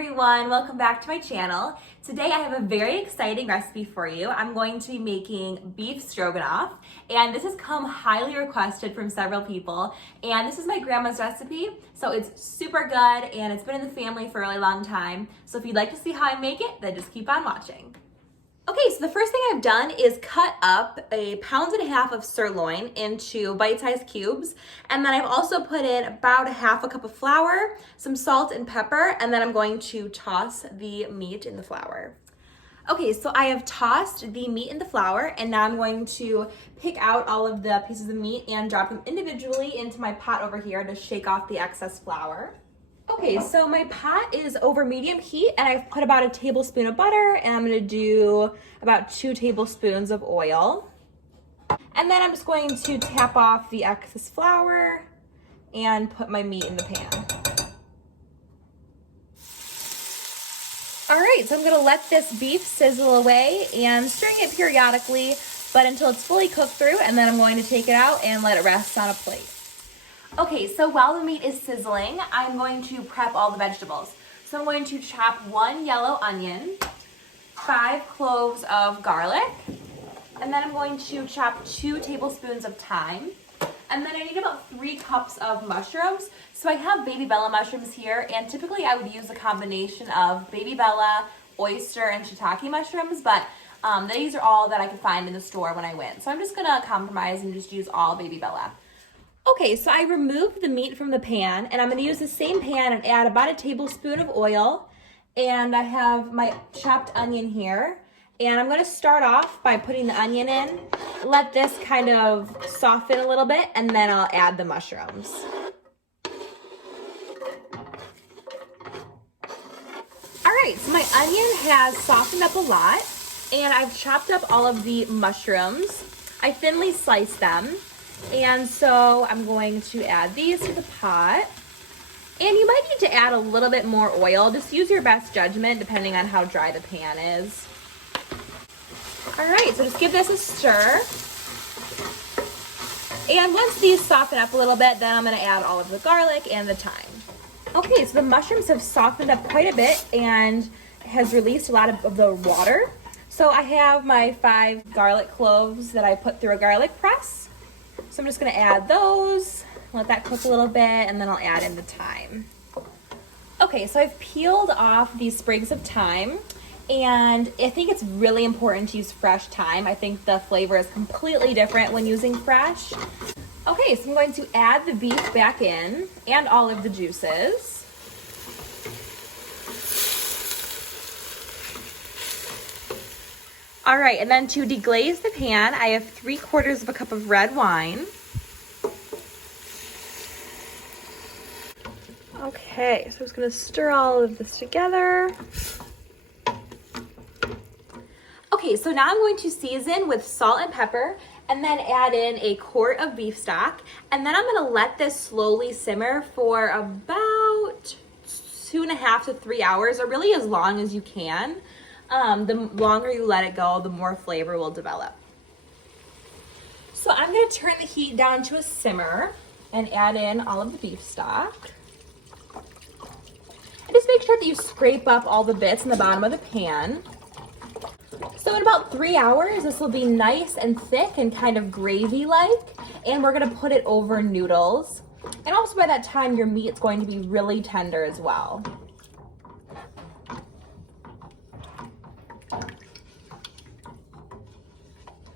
everyone, welcome back to my channel. Today I have a very exciting recipe for you. I'm going to be making beef stroganoff, and this has come highly requested from several people, and this is my grandma's recipe, so it's super good and it's been in the family for a really long time. So if you'd like to see how I make it, then just keep on watching. Okay, so the first thing I've done is cut up 1.5 pounds of sirloin into bite-sized cubes, and then I've also put in about 1/2 cup of flour, some salt and pepper, and then I'm going to toss the meat in the flour. Okay, so I have tossed the meat in the flour, and now I'm going to pick out all of the pieces of meat and drop them individually into my pot over here to shake off the excess flour. Okay, so my pot is over medium heat, and I've put about 1 tablespoon of butter, and I'm gonna do about 2 tablespoons of oil. And then I'm just going to tap off the excess flour and put my meat in the pan. All right, so I'm gonna let this beef sizzle away and stirring it periodically, but until it's fully cooked through, and then I'm going to take it out and let it rest on a plate. Okay, so while the meat is sizzling, I'm going to prep all the vegetables. So I'm going to chop 1 yellow onion, 5 cloves of garlic, and then I'm going to chop 2 tablespoons of thyme. And then I need about 3 cups of mushrooms. So I have baby bella mushrooms here, and typically I would use a combination of baby bella, oyster, and shiitake mushrooms, but these are all that I could find in the store when I went. So I'm just gonna compromise and just use all baby bella. Okay, so I removed the meat from the pan, and I'm going to use the same pan and add about 1 tablespoon of oil, and I have my chopped onion here, and I'm going to start off by putting the onion in, let this kind of soften a little bit, and then I'll add the mushrooms. Alright, so my onion has softened up a lot, and I've chopped up all of the mushrooms. I thinly sliced them. And so I'm going to add these to the pot. And you might need to add a little bit more oil. Just use your best judgment depending on how dry the pan is. All right, so just give this a stir. And once these soften up a little bit, then I'm gonna add all of the garlic and the thyme. Okay, so the mushrooms have softened up quite a bit and has released a lot of the water. So I have my 5 garlic cloves that I put through a garlic press. So I'm just gonna add those, let that cook a little bit, and then I'll add in the thyme. Okay, so I've peeled off these sprigs of thyme, and I think it's really important to use fresh thyme. I think the flavor is completely different when using fresh. Okay, so I'm going to add the beef back in, and all of the juices. All right, and then to deglaze the pan, I have 3/4 cup of red wine. Okay, so I'm just gonna stir all of this together. Okay, so now I'm going to season with salt and pepper, and then add in 1 quart of beef stock, and then I'm gonna let this slowly simmer for about 2.5 to 3 hours, or really as long as you can. The longer you let it go, the more flavor will develop. So I'm going to turn the heat down to a simmer and add in all of the beef stock. And just make sure that you scrape up all the bits in the bottom of the pan. So in about 3 hours, this will be nice and thick and kind of gravy-like, and we're going to put it over noodles. And also by that time, your meat's going to be really tender as well.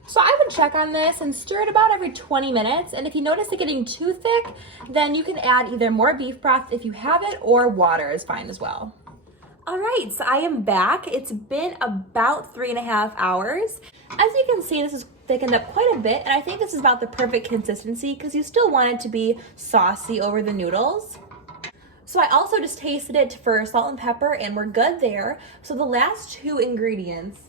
So I would check on this and stir it about every 20 minutes. And if you notice it getting too thick, then you can add either more beef broth if you have it, or water is fine as well. All right, so I am back. It's been about 3.5 hours. As you can see, this is thickened up quite a bit, and I think this is about the perfect consistency because you still want it to be saucy over the noodles. So I also just tasted it for salt and pepper, and we're good there. So the last 2 ingredients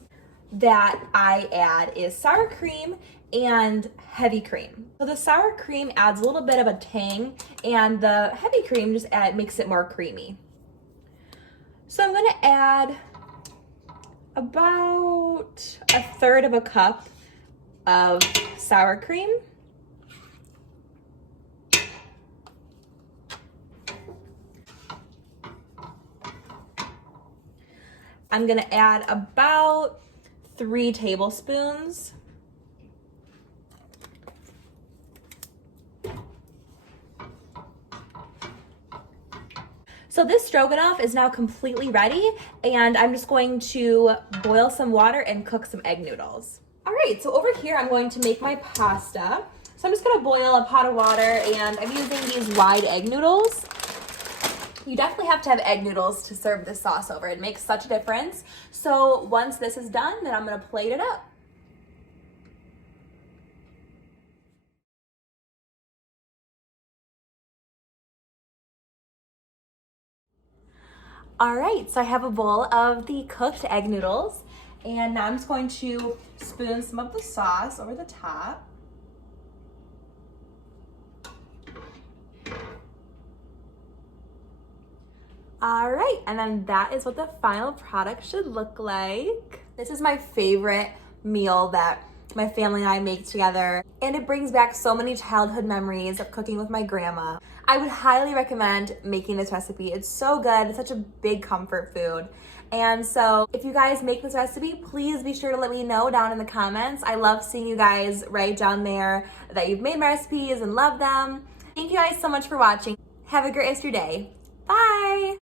that I add is sour cream and heavy cream. So the sour cream adds a little bit of a tang, and the heavy cream just makes it more creamy. So I'm gonna add about 1/3 cup of sour cream. I'm gonna add about 3 tablespoons. So this stroganoff is now completely ready, and I'm just going to boil some water and cook some egg noodles. All right, so over here I'm going to make my pasta. So I'm just gonna boil a pot of water, and I'm using these wide egg noodles. You definitely have to have egg noodles to serve this sauce over. It makes such a difference. So once this is done, then I'm gonna plate it up. All right, so I have a bowl of the cooked egg noodles, and now I'm just going to spoon some of the sauce over the top. All right, and then that is what the final product should look like. This is my favorite meal that my family and I make together, and it brings back so many childhood memories of cooking with my grandma. I would highly recommend making this recipe. It's so good. It's such a big comfort food. And so if you guys make this recipe, please be sure to let me know down in the comments. I love seeing you guys write down there that you've made my recipes and love them. Thank you guys so much for watching. Have a great rest of your day. Bye.